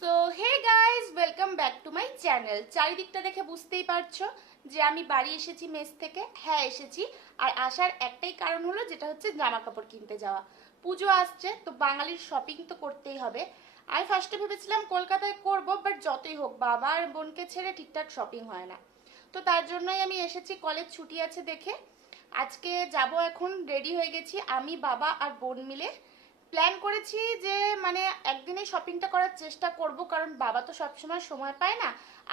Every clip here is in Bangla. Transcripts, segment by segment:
So hey guys, welcome back to my channel. চারিদিকটা দেখে বুঝতেই পারছো যে আমি বাড়ি এসেছি মেস থেকে। হ্যাঁ, এসেছি। আর আসার একটাই কারণ হলো, যেটা হচ্ছে জামা কাপড় কিনতে যাওয়া। পুজো আসছে, তো বাঙালির শপিং তো করতেই হবে। আমি ফার্স্টে ভেবেছিলাম কলকাতায় করব, বাট যতই হোক বাবা আর বোনকে ছেড়ে ঠিকঠাক শপিং হয় না। তো তার জন্যই আমি এসেছি, কলেজ ছুটি আছে দেখে। আজকে যাব, এখন রেডি হয়ে গেছি আমি, বাবা আর বোন মিলে। প্ল্যান করেছি যে মানে একদিনে শপিংটা করার চেষ্টা করব, কারণ বাবা তো সবসময় সময় পায় না।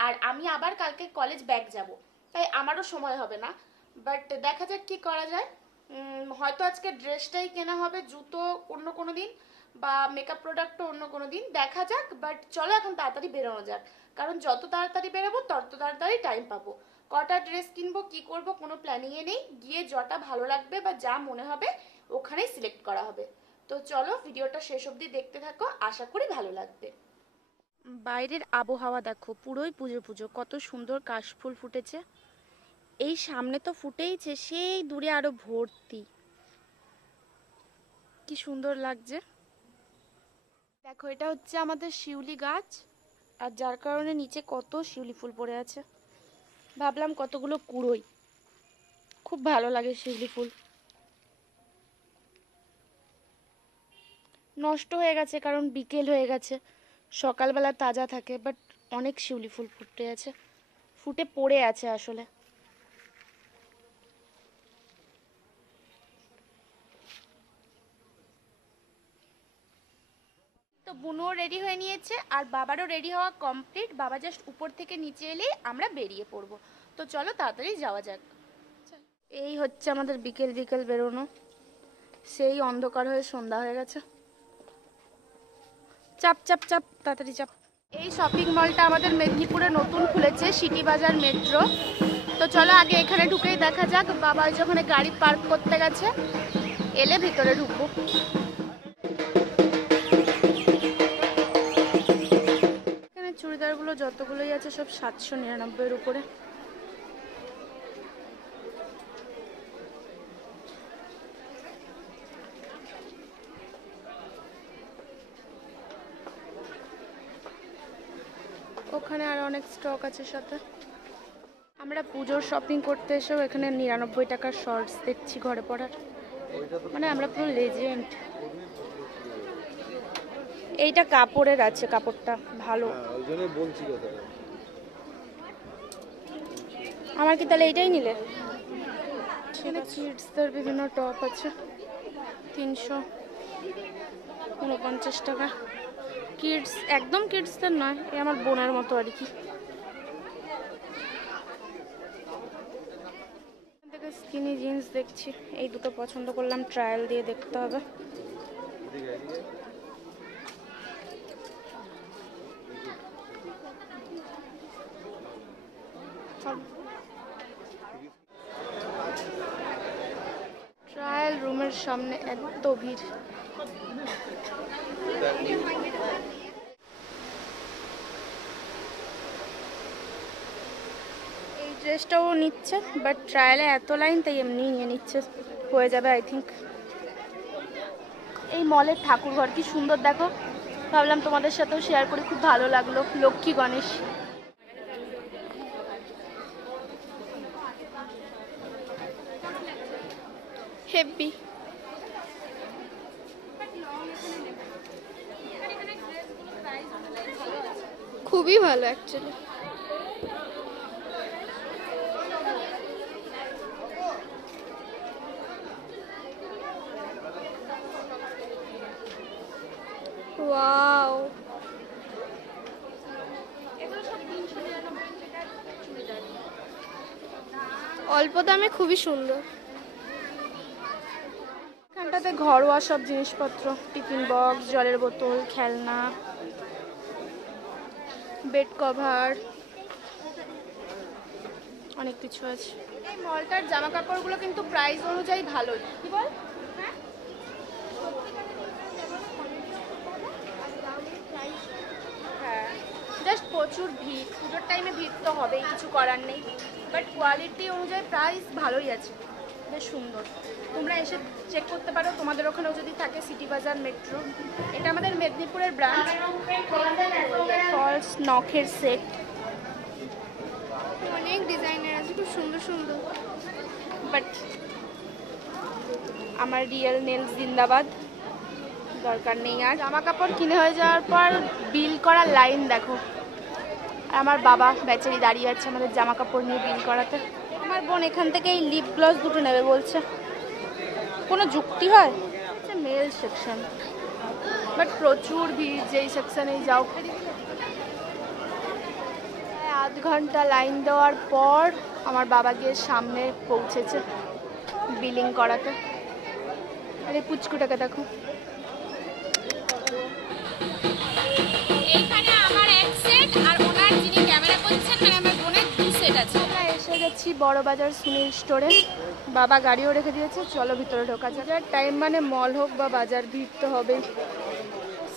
আর আমি আবার কালকে কলেজ ব্যাক যাব, তাই আমারও সময় হবে না। বাট দেখা যাক কি করা যায়। হয়তো আজকে ড্রেসটাই কেনা হবে, জুতো অন্য কোনো দিন, বা মেকআপ প্রোডাক্টও অন্য কোনো দিন, দেখা যাক। বাট চলো এখন তাড়াতাড়ি বেরোনো যাক, কারণ যত তাড়াতাড়ি বেরোবো তত তাড়াতাড়ি টাইম পাবো। কটা ড্রেস কিনবো, কি করব, কোনো প্ল্যানিংয়ে নেই। গিয়ে যটা ভালো লাগবে বা যা মনে হবে ওখানেই সিলেক্ট করা হবে। তো চলো ভিডিওটা শেষ অবধি দেখতে থাকো, আশা করি ভালো লাগবে। বাইরের আবহাওয়া দেখো, পুরোই পুজো পুজো, কত সুন্দর কাশফুল ফুটেছে। এই সামনে তো ফুটেইছে, সেই দূরে আরো ভর্তি, কি সুন্দর লাগছে। দেখো, এটা হচ্ছে আমাদের শিউলি গাছ, আর যার কারণে নিচে কত শিউলি ফুল পড়ে আছে। ভাবলাম কতগুলো কুড়োই, খুব ভালো লাগে শিউলি ফুল। নষ্ট হয়ে গেছে কারণ বিকেল হয়ে গেছে, সকালবেলা তাজা থাকে, বাট অনেক শিউলি ফুল ফুটে আছে, ফুটে পড়ে আছে আসলে। তো বুনুও রেডি হয়ে নিয়েছে, আর বাবারও রেডি হওয়া কমপ্লিট। বাবা জাস্ট উপর থেকে নিচে এলেই আমরা বেরিয়ে পড়বো। তো চলো তাড়াতাড়ি যাওয়া যাক। এই হচ্ছে আমাদের বিকেল বিকেল বেরোনো, সেই অন্ধকার হয়ে সন্ধ্যা হয়ে গেছে। চাপ চাপ চাপ, তাড়াতাড়ি চাপ। এই শপিং মলটা আমাদের মেদিনীপুরে নতুন খুলেছে, সিটি বাজার মেট্রো। তো চলো আগে এখানে ঢুকেই দেখা যাক। বাবা যখন গাড়ি পার্ক করতে গেছে, এলে ভিতরে ঢুকবো। এখানে চুড়িদারগুলো যতগুলোই আছে সব 799-এর উপরে। ওখানে আর অনেক স্টক আছে সাথে। আমরা পুজোর শপিং করতে এসেও এখানে 99 টাকার শর্টস দেখছি ঘরে পরার, মানে আমরা পুরো লেজেন্ড। এইটা কাপড়ের আছে, কাপড়টা ভালো। আমার কি তাহলে এইটাই নিলে? এখানে কিডসদের বিভিন্ন টপ আছে, 349 টাকা। কিডস, একদম কিডসদের নয়, এই আমার বোনের মতো আর কি। থেকে স্কিনি জিন্স দেখছি, এই দুটো পছন্দ করলাম, ট্রায়াল দিয়ে দেখতে হবে। ট্রায়াল রুমের সামনে এত ভিড়। এই ড্রেসটাও নিচ্ছে, বাট ট্রায়ালে এত লাইন, তাই এমনিই নিয়ে নিচ্ছে, হয়ে যাবে আই থিঙ্ক। এই মলের ঠাকুরঘর কি সুন্দর দেখো, ভাবলাম তোমাদের সাথেও শেয়ার করি, খুব ভালো লাগলো। লক্ষ্মী গণেশ, হেভি। খুবই ভালো অ্যাকচুয়ালি। ওয়াও, অল্প দামে খুবই সুন্দর। এখানটাতে ঘরোয়া সব জিনিসপত্র, টিফিন বক্স, জলের বোতল, খেলনা, বেড কভার, অনেক কিছু আছে। এই মলটার জামা কাপড়গুলো কিন্তু প্রাইস অনুযায়ী ভালোই, কি বল? হ্যাঁ, জাস্ট প্রচুর ভিড়, পুজোর টাইমে ভিড় তো হবেই, কিছু করার নেই। বাট কোয়ালিটি অনুযায়ী প্রাইস ভালোই আছে, বেশ সুন্দর। তোমরা এসে চেক করতে পারো, তোমাদের ওখানেও যদি থাকে সিটি বাজার মেট্রো। এটা আমাদের মেদিনীপুরের ব্রাঞ্চ। গার্লস নখের সেট, অনেক ডিজাইনের আছে, খুব সুন্দর সুন্দর। বাট আমার রিয়েল নেলস জিন্দাবাদ, দরকার নেই। আর জামা কাপড় কিনে হয়ে যাওয়ার পর বিল করার লাইন দেখো, আর আমার বাবা বেচারি দাঁড়িয়ে আছে আমাদের জামা কাপড় নিয়ে বিল করাতে। আমার বোন এখান থেকে এই লিপ গ্লস দুটো নেবে বলছে, কোনো যুক্তি হয়? আচ্ছা মেল সেকশন, বাট প্রচুর ভিড় যেই সেকশনেই যাও। আধ ঘন্টা লাইন দেওয়ার পর আমার বাবা গিয়ে সামনে পৌঁছেছে বিলিং করাতে। আরে পুচকুটাকে দেখো, এইখানে আমার এক সেট আর ওনার যিনি ক্যামেরা করছেন মানে আমার বোনের দু সেট আছে। আমরা এসে গেছি বড় বাজার সুনীল স্টোরে, বাবা গাড়িও রেখে দিয়েছে, চলো ভিতরে ঢোকা যাক। টাইম মানে মল হোক বা বাজার, ভিড় তো হবে।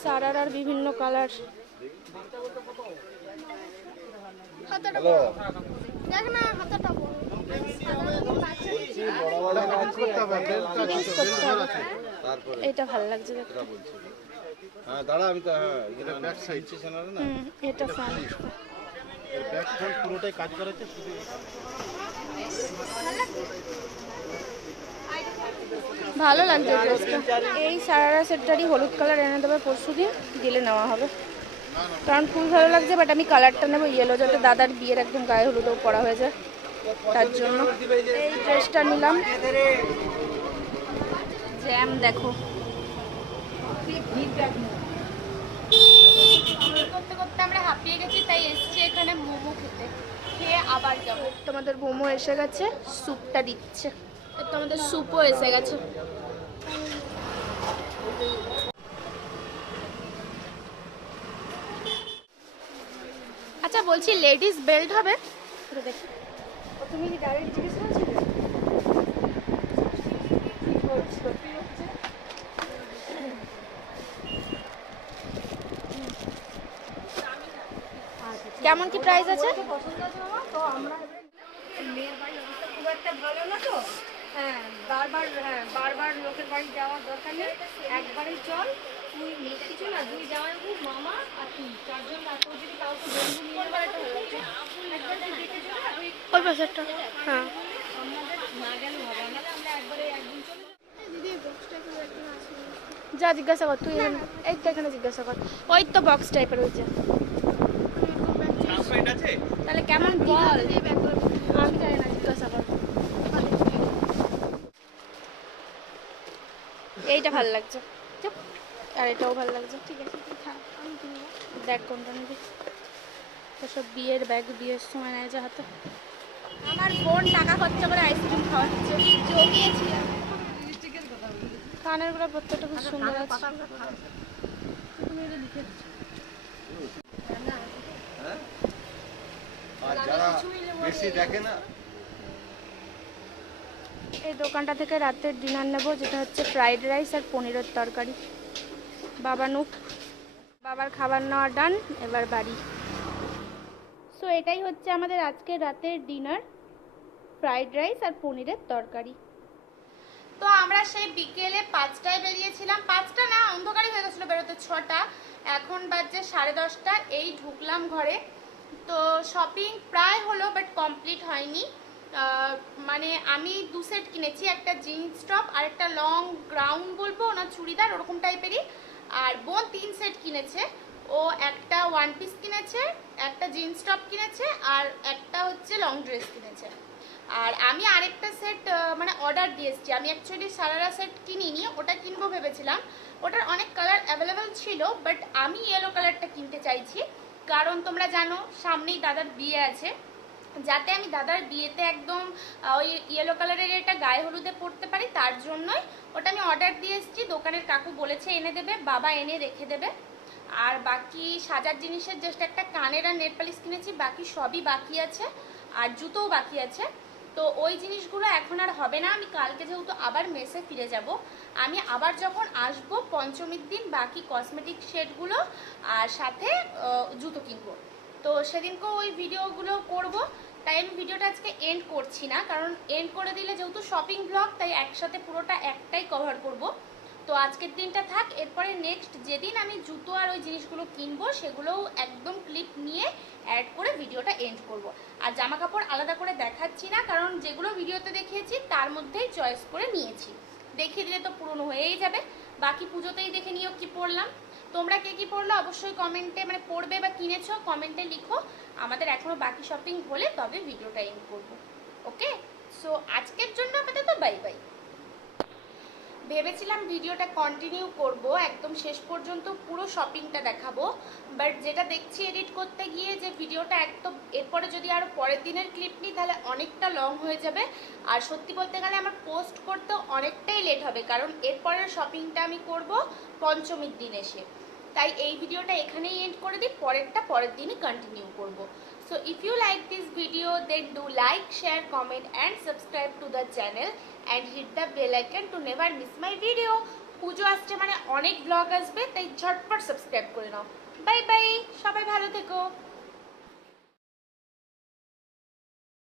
সারারার বিভিন্ন কালার। দেখ না হাতাটা বড়। এটা ভালো লাগছে, হ্যাঁ দাঁড়া, আমি তো হ্যাঁ এটা ব্যাক সাইড চ্যানেল না, এটা ফ্যান। ব্যাক সাইড পুরোটাই কাজ করেছে শুধু। ভালো লাগছে ড্রেসটা। এই সারারা সেটটারই হলুদ কালার এনে দেবে পরশু দিন, দিলে নেওয়া হবে, কারণ খুব ভালো লাগছে। বাট আমি কালারটা নেবো ইয়েলো, যাতে দাদার বিয়ের একদম গায়ে হলুদও পরা হয়ে যায়, তার জন্য এই ড্রেসটা নিলাম। জ্যাম দেখো, করতে করতে আমরা হাঁপিয়ে গেছি, তাই এসছি এখানে মোমো খেতে, খেয়ে আবার যাবো। তোমাদের মোমো এসে গেছে, স্যুপটা দিচ্ছে, তোমাদের স্যুপও এসে গেছে। আচ্ছা বলছি লেডিস বেল্ট হবে? দেখি তুমি কি ডাইরেক্ট জিজ্ঞেস করেছিলে? কেমন কি প্রাইস আছে? মেয়ের বাড়ির অবস্থা খুব একটা ভালো না তো, বারবার লোকের বাড়ি যাওয়ার দরকার নেই, একবারেই চল। তুই মেয়ে কিছু না, দুই জামাই বউ, মামা আর তুই, চারজন। আর তোর যদি কাউকে বন্ধু নিয়ে একবার তুই দেখে চলে আর ওই পাশেরটা, হ্যাঁ আমাদের না গেলে হবে, আমাদের আমরা একবারে একদিন চলে যাবো। দিদি বক্সটা একটু একদম আছে, যা জিজ্ঞাসা কর তুই, এই তো এখানে জিজ্ঞাসা কর, ওই তো বক্স টাইপের হয়েছে। তাহলে কেমন বল? আমি জানি না, জিজ্ঞাসা কর। এইটা ভালো লাগছে, চুপ। আর এটাও ভালো লাগছে, ঠিক আছে তুই থাক, আমি কিনবো। দেখ কোনটা নিবি, তো সব বিয়ের ব্যাগ, বিয়ের সময় নেয় যে হাতে। আমার বোন টাকা খরচা করে আইসক্রিম খাওয়াচ্ছে, জমিয়েছিলাম। কানের গুলো প্রত্যেকটা খুব সুন্দর আছে। আর যারা বেশি দেখে না, এই দোকানটা থেকে রাতের ডিনার নেব, যেটা হচ্ছে ফ্রাইড রাইস আর পনিরের তরকারি। বাবা নুক, বাবার খাবার নেওয়া ডান, এবার বাড়ি। সো এটাই হচ্ছে আমাদের আজকের রাতের ডিনার, ফ্রাইড রাইস আর পনিরের তরকারি। তো আমরা সেই বিকেলে 5টায় বেরিয়েছিলাম, 5টা না অন্ধকারই হয়ে গেছিলো বেরোতে, 6টা, এখন বাজছে 10:30। এই ঢুকলাম ঘরে। তো শপিং প্রায় হলো বাট কমপ্লিট হয়নি। মানে আমি 2 সেট কিনেছি, একটা জিন্স টপ আর একটা লং গ্রাউন্ড বলবো না, চুড়িদার ওরকম টাইপেরই। আর বোন 3 সেট কিনেছে, ও একটা 1 পিস কিনেছে, একটা জিন্স টপ কিনেছে আর একটা হচ্ছে লং ড্রেস কিনেছে। আর আমি আরেকটা সেট মানে অর্ডার দিয়ে এসেছি। আমি অ্যাকচুয়ালি সারারা সেট কিনিনি, ওটা কিনবো ভেবেছিলাম, ওটার অনেক কালার অ্যাভেলেবেল ছিল, বাট আমি ইয়েলো কালারটা কিনতে চাইছি, কারণ তোমরা জানো সামনেই দাদার বিয়ে আছে, যাতে আমি দাদার বিয়েতে একদম ওই ইয়েলো কালারের এটা গায়ে হলুদে পরতে পারি, তার জন্যই ওটা আমি অর্ডার দিয়ে এসেছি। দোকানের কাকু বলেছে এনে দেবে, বাবা এনে রেখে দেবে। আর বাকি সাজার জিনিসের জাস্ট একটা কানের আর নেল পালিশ কিনেছি, বাকি সবই বাকি আছে, আর জুতোও বাকি আছে। তো ওই জিনিসগুলো এখন আর হবে না, আমি কালকে যেহেতু আবার মেসে ফিরে যাব, আমি আবার যখন আসবো পঞ্চমীর দিন বাকি কসমেটিক সেটগুলো আর সাথে জুতো কিনবো। তো সেদিনকেও ওই ভিডিওগুলো করব, তাই আমি ভিডিওটা আজকে এন্ড করছি না, কারণ এন্ড করে দিলে যেহেতু শপিং ব্লগ, তাই একসাথে পুরোটা একটাই কভার করব। তো আজকের দিনটা থাক, এরপরে নেক্সট যেদিন আমি জুতো আর ওই জিনিসগুলো কিনবো সেগুলোও একদম ক্লিপ নিয়ে অ্যাড করে ভিডিওটা এন্ড করব। আর জামা কাপড় আলাদা করে দেখাচ্ছি না, কারণ যেগুলো ভিডিওতে দেখিয়েছি তার মধ্যেই চয়েস করে নিয়েছি। দেখিয়ে দিলে তো পুরনো হয়েই যাবে। বাকি পুজোতেই দেখে নিও কি পরলাম। তোমরা কে কি পরলো অবশ্যই কমেন্টে, মানে পড়বে বা কিনেছো কমেন্টে লিখো। আমাদের এখনো বাকি শপিং হলে তবে ভিডিওটা এন্ড করব। ওকে, সো আজকের জন্য আপাতত বাই বাই। ভেবেছিলাম ভিডিওটা কন্টিনিউ করব, একদম শেষ পর্যন্ত পুরো শপিংটা দেখাবো, বাট যেটা দেখছি এডিট করতে গিয়ে যে ভিডিওটা একদম এরপরে যদি আরও পরের দিনের ক্লিপ নিই তাহলে অনেকটা লং হয়ে যাবে। আর সত্যি বলতে গেলে আমার পোস্ট করতে অনেকটাই লেট হবে, কারণ এরপরের শপিংটা আমি করব পঞ্চমীর দিন এসে। তাই এই ভিডিওটা এখানেই এন্ড করে দিই, পরেরটা পরের দিনই কন্টিনিউ করব। So if you like this video, then do like, share, comment and subscribe to the channel and hit the bell icon to never miss my video. পুজো আসছে মানে অনেক ব্লগ আসবে, তাই ঝটপট সাবস্ক্রাইব করে নাও। বাই বাই, সবাই ভালো থেকো।